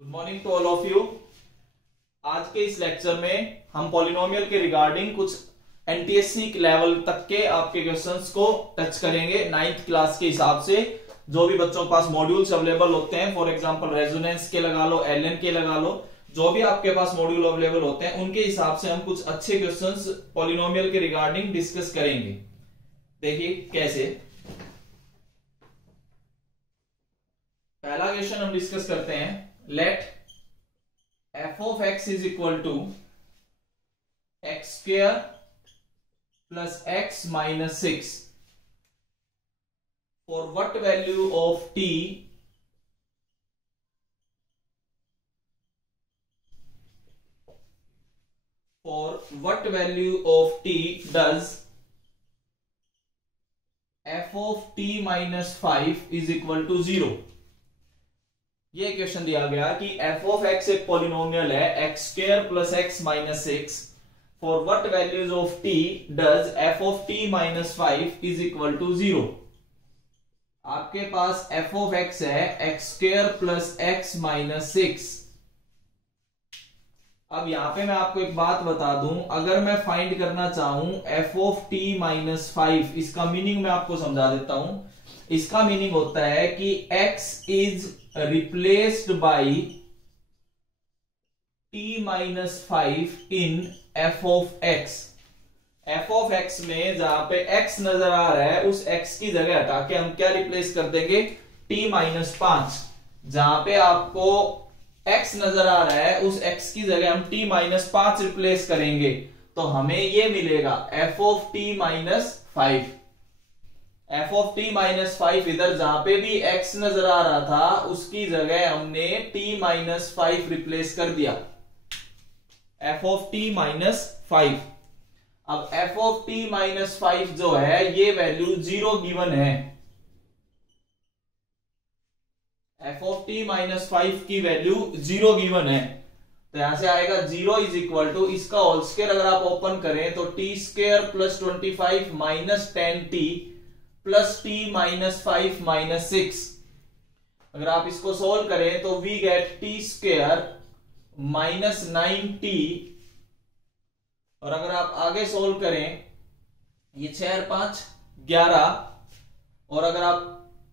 Good morning to all of you. आज के इस लेक्चर में हम पॉलिनोमियल के रिगार्डिंग कुछ एनटीएससी लेवल तक के आपके क्वेश्चंस को टच करेंगे। 9th क्लास के हिसाब से जो भी बच्चों के पास मॉड्यूल्स अवेलेबल होते हैं, फॉर एग्जांपल रेजोनेंस के लगा लो, एलएन के लगा लो, जो भी आपके पास मॉड्यूल अवेलेबल होते हैं उनके हिसाब से हम कुछ अच्छे क्वेश्चंस पॉलिनोमियल के रिगार्डिंग डिस्कस करेंगे। देखिए कैसे। पहला क्वेश्चन हम डिस्कस करते हैं। Let f of x is equal to x square plus x minus 6 for what value of t does f of t minus 5 is equal to 0। ये question दिया गया कि f of x एक polynomial है x square plus x minus 6 for what values of t does f of t minus 5 is equal to 0। आपके पास f of x है x square plus x minus 6। अब यहां पे मैं आपको एक बात बता दूं, अगर मैं फाइंड करना चाहूं f of t माइनस 5, इसका मीनिंग मैं आपको समझा देता हूं। इसका मीनिंग होता है कि x is replaced by t minus 5 in f of x। f of x में जहां पे x नजर आ रहा है उस x की जगह हटा के हम क्या रिप्लेस कर देंगे, t minus 5। जहां पे आपको x नजर आ रहा है उस x की जगह हम t minus 5 रिप्लेस करेंगे तो हमें ये मिलेगा f of t minus 5। f of t minus 5 इधर जहां पे भी x नजर आ रहा था उसकी जगह हमने t minus 5 रिप्लेस कर दिया, f of t minus 5। अब f of t minus 5 जो है ये वैल्यू 0 गिवन है। f of t minus 5 की वैल्यू 0 गिवन है तो यहां से आएगा 0 इज इक्वल टू, इसका होल स्क्वायर अगर आप ओपन करें तो t square plus 25 minus 10t plus t minus 5 minus 6। अगर आप इसको सोल्व करें तो we get t square minus 9t, और अगर आप आगे सोल्व करें ये 6 और 5 11, और अगर आप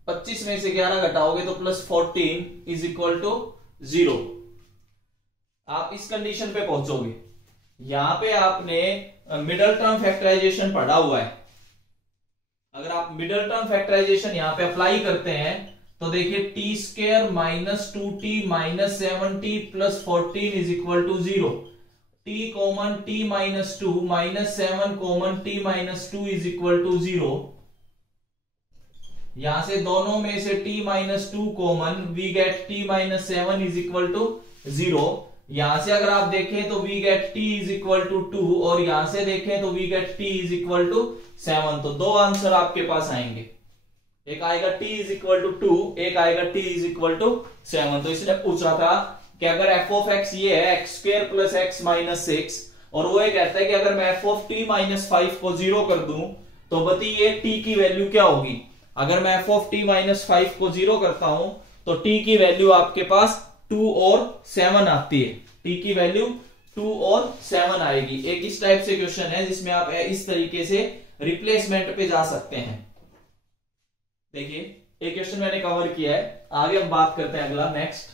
25 में से 11 घटाओगे तो प्लस 14 इज इक्वल टू 0। आप इस कंडीशन पे पहुंचोगे। यहां पे आपने मिडल टर्म फैक्टराइजेशन पढ़ा हुआ है। अगर आप मिडल टर्म फैक्टराइजेशन यहां पे अप्लाई करते हैं तो देखिए T square minus 2t minus 7t plus 14 is equal to 0। t common t minus 2 minus 7 common t minus 2 is equal to 0। यहां से दोनों में से t minus 2 common, we get t minus 7 is equal to 0। यहां से अगर आप देखें तो we get t is equal to 2, और यहां से देखें तो we get t is equal to 7। तो दो आंसर आपके पास आएंगे, एक आएगा t इज इक्वल टू 2, एक आएगा t इज इक्वल टू 7। तो इसने पूछा था कि अगर f of x ये है x square plus x minus 6, और वो ये कहता है कि अगर मैं f of t माइनस 5 को 0 कर दूं तो बताइए t की वैल्यू क्या होगी। अगर मैं f of t माइनस 5 को 0 करता हूं तो t की वैल्यू आपके पास 2 और 7 आती है। t की वैल्यू 2 और 7 आएगी। एक इस टाइप से क्वेश्चन है जिसमें आप इस तरीके से रिप्लेसमेंट पे जा सकते हैं। देखिए एक क्वेश्चन मैंने कवर किया है, आगे हम बात करते हैं अगला नेक्स्ट।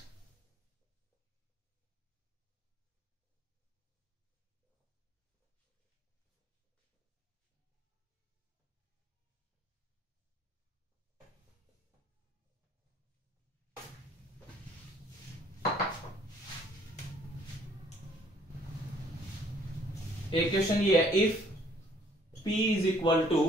एक क्वेश्चन ये है, if p is equal to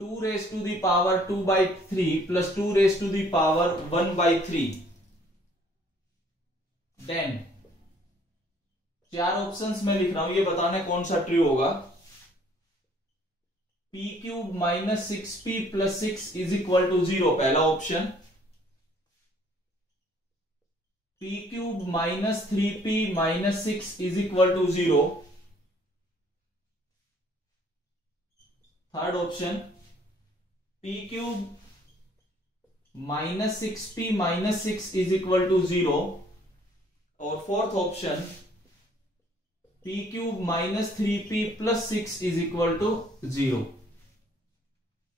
2 raise to the power 2/3 प्लस 2 raise to the power 1/3, then 4 options में लिख रहा हूं, ये बताना है कौन सा ट्रू होगा। p cube minus 6p plus 6 is equal to 0, पहला option. p cube minus 3p minus 6 is equal to 0, third option. p cube -6p -6 is equal to 0, और fourth option p cube -3p + 6 is equal to 0।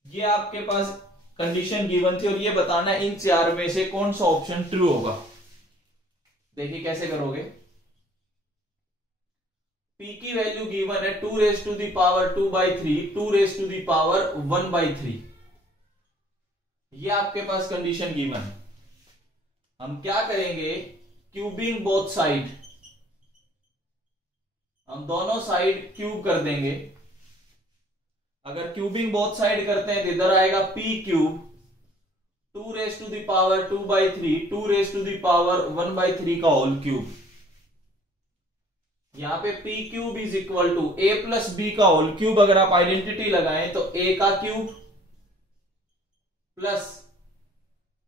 ये आपके पास condition given थी और ये बताना है इन चार में से कौन सा ऑप्शन ट्रू होगा। देखिए कैसे करोगे। p की वैल्यू गिवन है 2⁻2/3, 2⁻1/3। ये आपके पास कंडीशन गिवन है। हम क्या करेंगे, क्यूबिंग बोथ साइड, हम दोनों साइड क्यूब कर देंगे। अगर क्यूबिंग बोथ साइड करते हैं तो इधर आएगा p क्यूब 2⁻2/3, 2⁻1/3 का होल क्यूब। यहां पे p cube is equal to a + b का होल क्यूब। अगर आप आइडेंटिटी लगाएं तो a का क्यूब प्लस,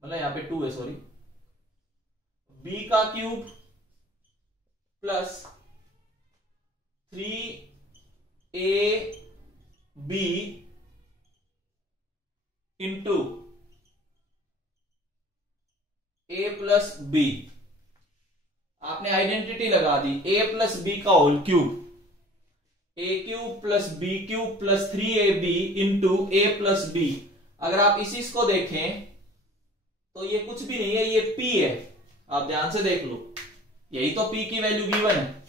मतलब यहां पे 2 है सॉरी, b का cube plus 3ab into a + b। आपने आइडेंटिटी लगा दी, a + b का whole cube, a cube plus b cube plus 3ab into a + b। अगर आप इसी को देखें तो ये कुछ भी नहीं है, ये p है। आप ध्यान से देख लो, यही तो p की वैल्यू गिवन है।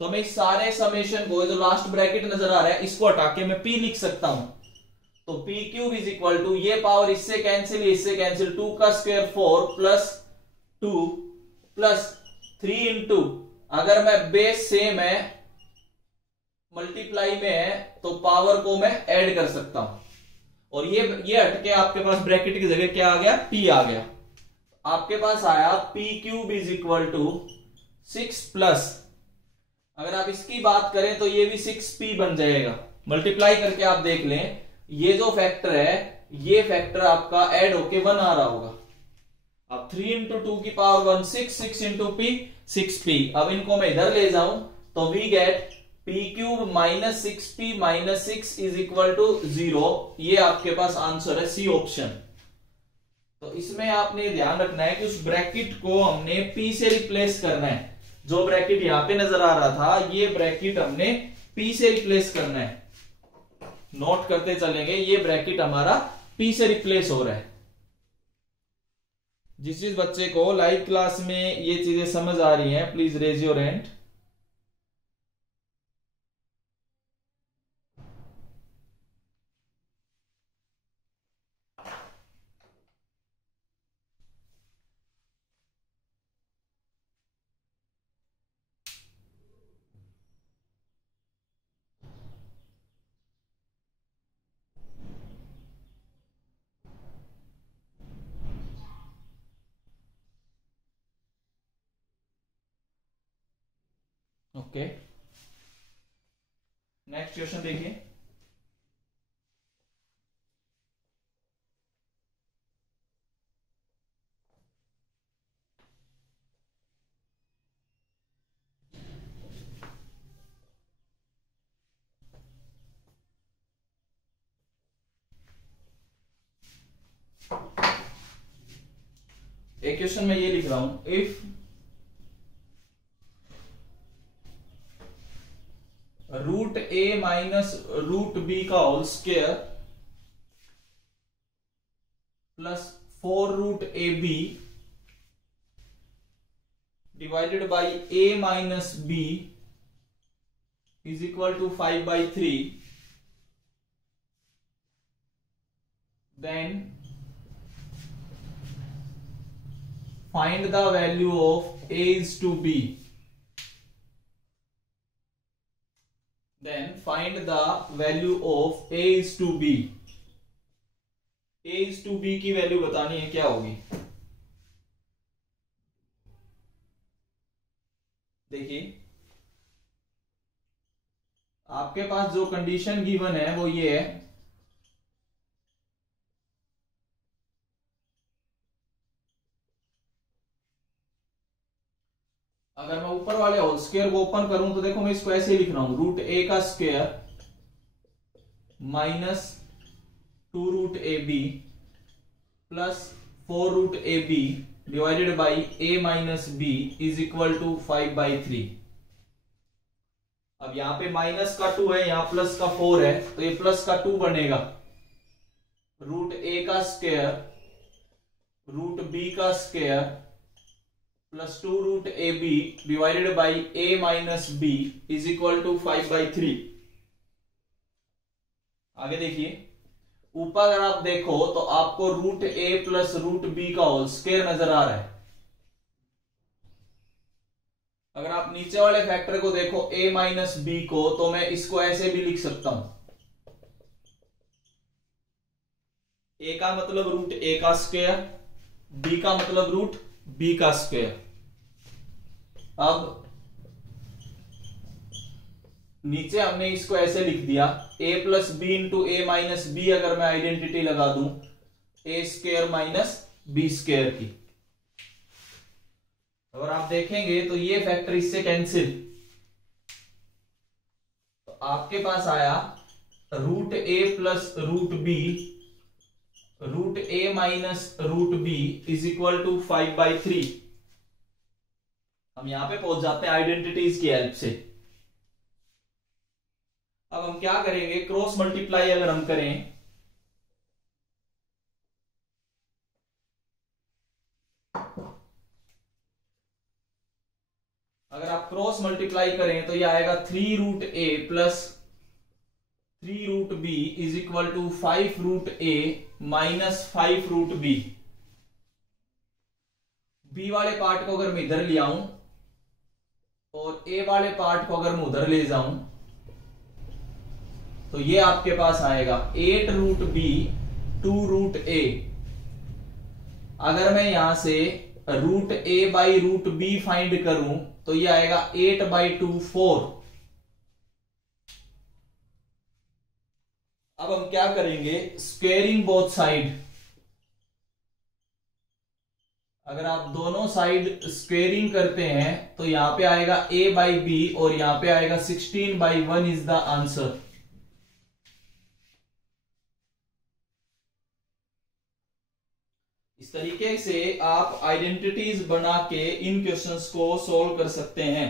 तो मैं इस सारे समेशन को, जो लास्ट ब्रैकेट नजर आ रहा है, इसको हटा के मैं p लिख सकता हूं। तो p cube is equal to, ये पावर इससे कैंसिल, इससे कैंसिल, 2 का स्क्वायर 4 प्लस 2 प्लस 3 इंटू, अगर मैं बेस सेम है मल्टीप्लाई में है तो पावर को मैं ऐड कर सकता हूं। और ये हटके आपके पास ब्रैकेट की जगह क्या आ गया, p आ गया। आपके पास आया p cube is equal to 6 plus, अगर आप इसकी बात करें तो ये भी 6p बन जाएगा। मल्टीप्लाई करके आप देख लें, ये जो फैक्टर है ये फैक्टर आपका ऐड होके 1 आ रहा होगा। अब 3 इंटू 2 की पावर 1, 6, 6 इंटू p 6p। अब इनको मैं इधर ले जाऊं तो we get p cube -6p -6 is equal to 0। ये आपके पास आंसर है सी ऑप्शन। तो इसमें आपने ध्यान रखना है कि उस ब्रैकेट को हमने p से रिप्लेस करना है। जो ब्रैकेट यहां पे नजर आ रहा था, ये ब्रैकेट हमने p से रिप्लेस करना है। नोट करते चलेंगे, ये ब्रैकेट हमारा p से रिप्लेस हो रहा है। जिस बच्चे को लाइव क्लास में ये चीजें समझ आ रही हैं, please raise your hand. Okay, next question देखिए। एक क्वेश्चन में ये लिख रहा हूं, इफ √a माइनस √b का whole square plus 4√ab divided by a minus b is equal to 5/3, then find the value of a is to b, then find the value of a is to b। a is to b की value बतानी है, क्या होगी। देखिए आपके पास जो condition given है वो ये है, अगर मैं ऊपर वाले होल स्क्वायर को ओपन करूं तो देखो मैं इसको ऐसे लिख रहा हूं, √a का square minus 2√ab plus 4√ab divided by a minus B is equal to 5/3। अब यहां पे माइनस का 2 है, यहां प्लस का 4 है, तो ये प्लस का 2 बनेगा। √a का स्क्वायर √b का square plus 2√ab divided by a minus B is equal to 5/3। आगे देखिए, ऊपर अगर आप देखो तो आपको √a प्लस √b का होल स्क्वायर नजर आ रहा है। अगर आप नीचे वाले फैक्टर को देखो a माइनस बी को, तो मैं इसको ऐसे भी लिख सकता हूं, a का मतलब √a का स्क्वायर, b का मतलब √b का स्क्वायर। अब नीचे हमने इसको ऐसे लिख दिया, a plus B into A minus B, अगर मैं आइडेंटिटी लगा दूं a square minus B square की, अगर आप देखेंगे तो ये फैक्टर इससे कैंसिल, तो आपके पास आया √a plus √b √a minus √b is equal to 5/3। हम यहां पे पहुंच जाते हैं आइडेंटिटीज की हेल्प से। अब हम क्या करेंगे, क्रॉस मल्टीप्लाई अगर हम करें, अगर आप क्रॉस मल्टीप्लाई करें तो ये आएगा 3√a plus 3√b is equal to 5√a minus 5√b। b वाले पार्ट को अगर मैं इधर ले आऊं और a वाले पार्ट को अगर मैं उधर ले जाऊं, तो ये आपके पास आएगा 8√b 2√a। अगर मैं यहां से √a बाई √b फाइंड करूं तो ये आएगा 8/2 4। अब हम क्या करेंगे, स्क्वेयरिंग बोथ साइड। अगर आप दोनों साइड स्क्वेयरिंग करते हैं तो यहां पे आएगा a/b और यहां पे आएगा 16/1 इज द आंसर। इस तरीके से आप आइडेंटिटीज बना के इन क्वेश्चंस को सॉल्व कर सकते हैं।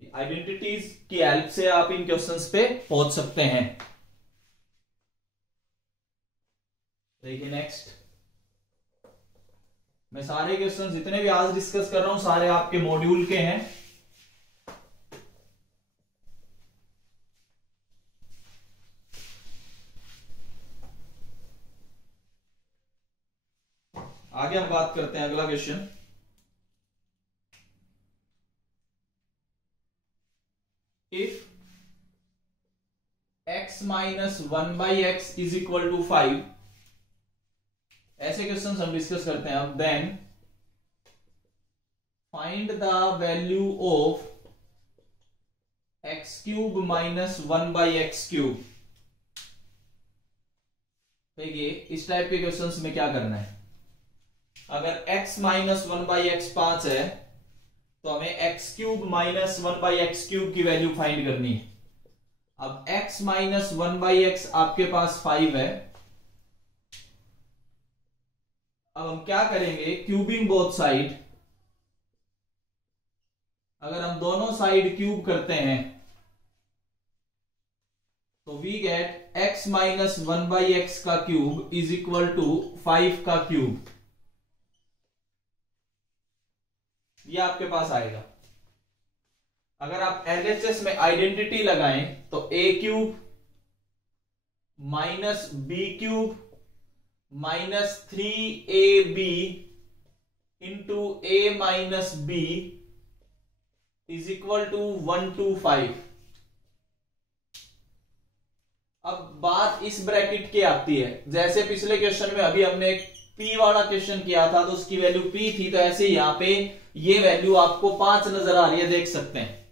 आइडेंटिटीज की हेल्प से आप इन क्वेश्चंस पे पहुंच सकते हैं। देखिए नेक्स्ट, मैं सारे क्वेश्चंस जितने भी आज डिस्कस कर रहा हूं सारे आपके मॉड्यूल के हैं। आगे हम बात करते हैं अगला question. If x minus 1/x is equal to 5, ऐसे क्वेश्चन हम डिस्कस करते हैं। अब then find the value of x³ minus 1/x³। देखिए इस टाइप के क्वेश्चंस में क्या करना है, अगर x माइनस 1/x 5 है तो हमें x³ माइनस 1/x³ की वैल्यू फाइंड करनी है। अब x माइनस 1/x आपके पास 5 है। अब हम क्या करेंगे, क्यूबिंग बोथ साइड। अगर हम दोनों साइड क्यूब करते हैं तो we gate x minus 1/x का क्यूब इज इक्वल टू 5 का क्यूब। ये आपके पास आएगा। अगर आप एलएचएस में आइडेंटिटी लगाएं तो a³ minus b³ minus 3ab into a minus b is equal to 125। अब बात इस ब्रैकेट की आती है, जैसे पिछले क्वेश्चन में अभी हमने एक p वाला क्वेश्चन किया था तो उसकी वैल्यू p थी, तो ऐसे यहां पे ये वैल्यू आपको 5 नजर आ रही है, देख सकते हैं।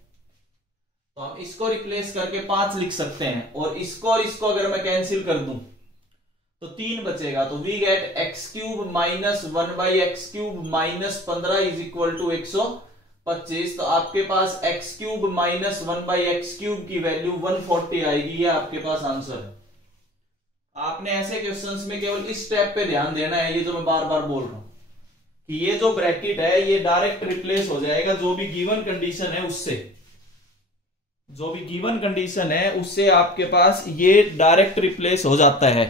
तो हम इसको रिप्लेस करके 5 लिख सकते हैं और इसको अगर मैं कैंसिल कर दूं तो 3 बचेगा। तो we get x³ minus 1/x³ minus 15 is equal to 130। 25, तो आपके पास एक्स क्यूब माइनस 1/x³ की वैल्यू 140 आएगी। ये आपके पास आंसर है। आपने ऐसे क्वेश्चंस में केवल इस स्टेप पे ध्यान देना है, ये जो मैं बार बार बोल रहा हूं कि ये जो ब्रैकेट है ये डायरेक्ट रिप्लेस हो जाएगा जो भी गिवन कंडीशन है उससे, जो भी गिवन कंडीशन है उससे आपके पास ये डायरेक्ट रिप्लेस हो जाता है।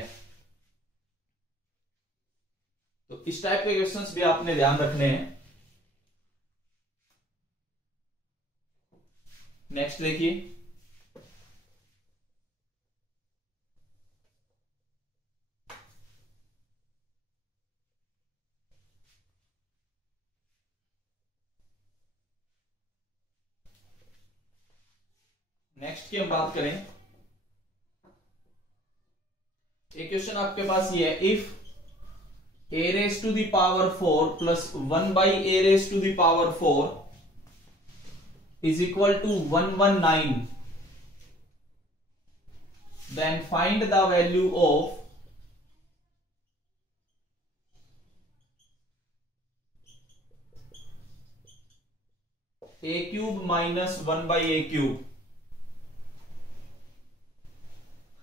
तो इस टाइप के क्वेश्चंस भी आपने ध्यान रखने हैं। नेक्स्ट देखिए, नेक्स्ट की हम बात करें। एक क्वेश्चन आपके पास ये है, if a raised to the power 4 plus 1/a raised to the power 4 is equal to 119, then find the value of a cube minus 1/a³।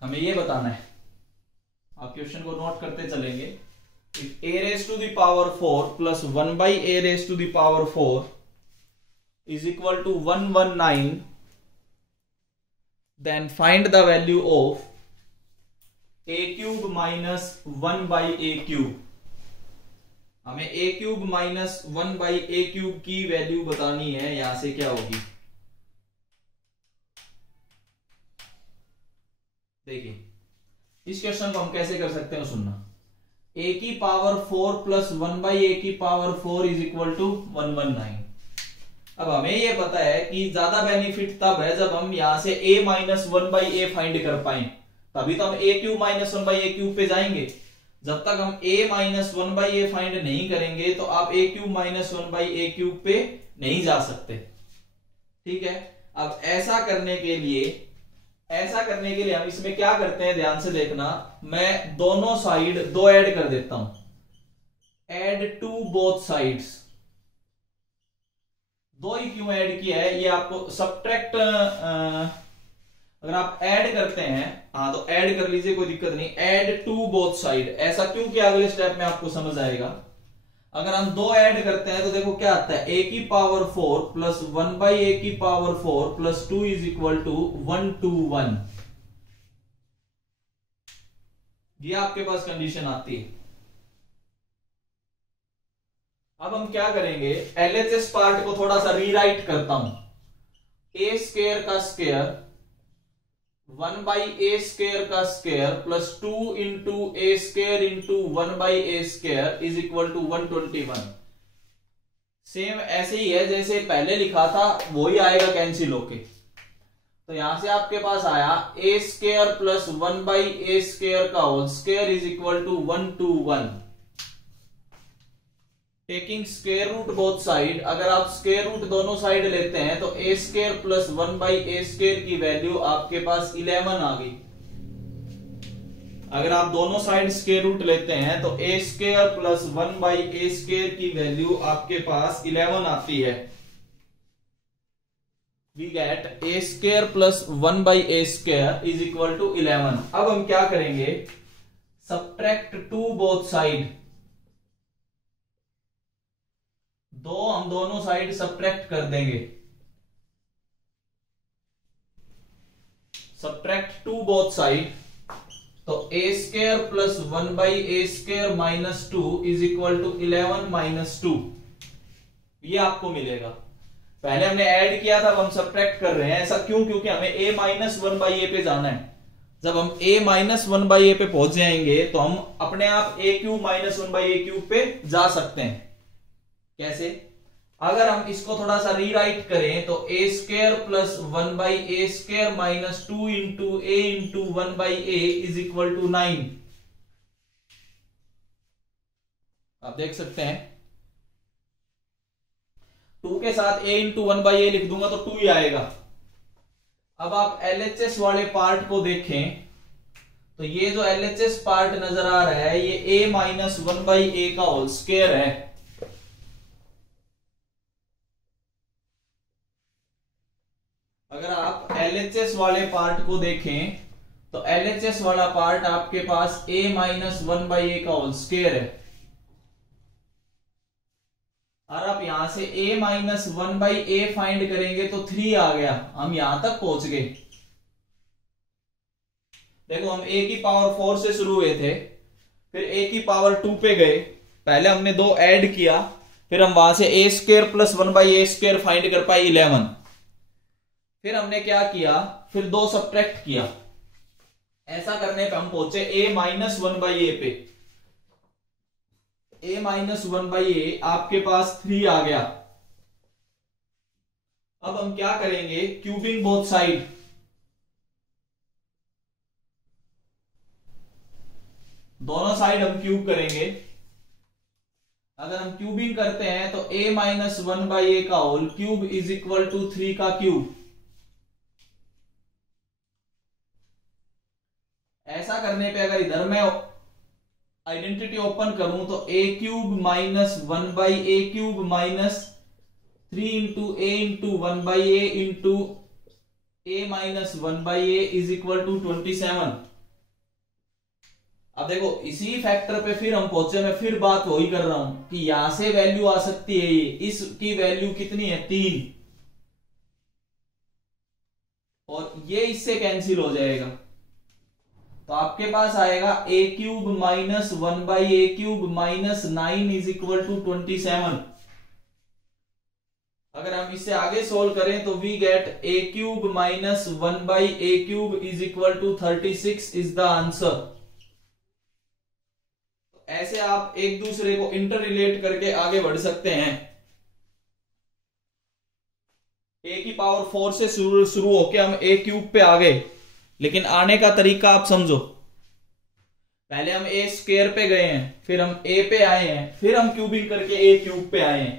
हमें ये बताना है, आप क्वेश्चन को नोट करते चलेंगे। If a raised to the power 4 plus 1/a raised to the power 4 is equal to 119, then find the value of a cube minus 1/a³। हमें a cube minus 1/a³ की वैल्यू बतानी है। यहां से क्या होगी, देखिए इस क्वेश्चन को हम कैसे कर सकते हैं, सुनना। a की पावर 4 प्लस 1/a की पावर 4 इज इक्वल टू 119। अब हमें यह पता है कि ज्यादा बेनिफिट तब है जब हम यहां से a माइनस 1/a फाइंड कर पाए, तभी तो हम a क्यूब माइनस 1/a³ पे जाएंगे। जब तक हम a माइनस 1/a फाइंड नहीं करेंगे तो आप a क्यूब माइनस 1/a³ पे नहीं जा सकते। ठीक है, अब ऐसा करने के लिए हम इसमें क्या करते हैं, ध्यान से देखना। मैं दोनों साइड 2 ऐड कर देता हूं, ऐड टू बोथ साइड्स। 2 ही क्यों ऐड किया है, ये आपको सब्ट्रैक्ट अगर आप ऐड करते हैं, हाँ तो ऐड कर लीजिए, कोई दिक्कत नहीं। ऐड टू बोथ साइड, ऐसा क्यों किया अगले स्टेप में आपको समझ आएगा। अगर हम 2 ऐड करते हैं तो देखो क्या आता है, a की पावर 4 प्लस 1/a की power 4 plus 2 is equal to 121। ये आपके पास कंडीशन आती है। अब हम क्या करेंगे, LHS पार्ट को थोड़ा सा रीराइट करता हूं। a स्क्वायर का स्क्वायर 1/a स्क्वायर का square plus 2 into a square into 1/a square is equal to 121। Same ऐसे ही है जैसे पहले लिखा था, वही आएगा कैंसिल होके। तो यहां से आपके पास आया a square plus 1/a square का whole square is equal to 121। Taking square root both side, अगर आप स्क्वायर रूट दोनों साइड लेते हैं तो a square plus 1/a square की वैल्यू आपके पास 11 आ गई। अगर आप दोनों साइड स्क्वायर रूट लेते हैं तो a square plus 1/a square की वैल्यू आपके पास 11 आती है। We get a square plus 1/a square is equal to 11। अब हम क्या करेंगे, सब्ट्रैक्ट टू बोथ साइड। हम दोनों साइड सब्ट्रैक्ट कर देंगे, सब्ट्रैक्ट टू बोथ साइड। तो a square plus 1/a square minus 2 is equal to 11 minus 2, ये आपको मिलेगा। पहले हमने ऐड किया था, अब हम सब्ट्रैक्ट कर रहे हैं। ऐसा क्यों, क्योंकि हमें a माइनस 1/a पे जाना है। जब हम a माइनस 1/a पे पहुंच जाएंगे तो हम अपने आप a क्यूब माइनस 1/a³ पे जा सकते हैं। कैसे, अगर हम इसको थोड़ा सा रीराइट करें तो a square plus 1/a square minus 2 into a into 1/a is equal to 9। आप देख सकते हैं 2 के साथ a इंटू 1/a लिख दूंगा तो 2 ही आएगा। अब आप LHS वाले पार्ट को देखें तो ये जो LHS पार्ट नजर आ रहा है ये a माइनस 1/a का होल स्क्वायर है। LHS वाले पार्ट को देखें तो LHS वाला पार्ट आपके पास a माइनस 1/a का होल स्क्वायर है, और आप यहां से a माइनस 1/a फाइंड करेंगे तो 3 आ गया, हम यहां तक पहुंच गए। देखो हम a की पावर 4 से शुरू हुए थे, फिर a की पावर 2 पे गए, पहले हमने 2 ऐड किया, फिर हम वहां से a square plus 1/a square find कर पाए 11। फिर हमने क्या किया, फिर 2 सब्ट्रैक्ट किया, ऐसा करने पे हम पहुंचे a माइनस 1/a पे। a माइनस 1/a आपके पास 3 आ गया। अब हम क्या करेंगे, क्यूबिंग बोथ साइड, दोनों साइड हम क्यूब करेंगे। अगर हम क्यूबिंग करते हैं तो a माइनस 1/a का whole cube is equal to 3 का क्यूब। ऐसा करने पे अगर इधर मैं आइडेंटिटी ओपन करूं तो a cube minus 1/a cube minus 3 into a into 1/a into a minus 1/a is equal to 27। अब देखो इसी फैक्टर पे फिर हम पहुंचे, मैं फिर बात वही कर रहा हूं कि यहां से वैल्यू आ सकती है, ये इसकी वैल्यू कितनी है 3, और ये इससे कैंसिल हो जाएगा, तो आपके पास आएगा a cube minus 1/a cube minus 9 is equal to 27। अगर हम इससे आगे सोल्व करें तो we get a cube minus 1/a cube is equal to 36 is the answer. ऐसे आप एक दूसरे को इंटर रिलेट करके आगे बढ़ सकते हैं। a की पावर 4 से शुरू होके हम a क्यूब पे आ गए, लेकिन आने का तरीका आप समझो, पहले हम a स्क्वायर पे गए हैं, फिर हम a पे आए हैं, फिर हम क्यूबिंग करके a क्यूब पे आए हैं।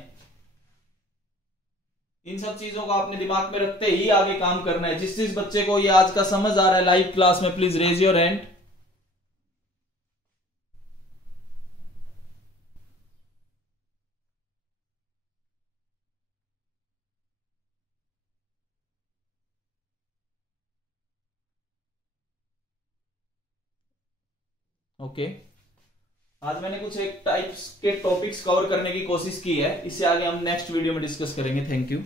इन सब चीजों को आपने दिमाग में रखते ही आगे काम करना है। जिस बच्चे को ये आज का समझ आ रहा है लाइव क्लास में, please raise your hand. Okay आज मैंने कुछ एक टाइप्स के टॉपिक्स कवर करने की कोशिश की है, इससे आगे हम नेक्स्ट वीडियो में डिस्कस करेंगे। Thank you.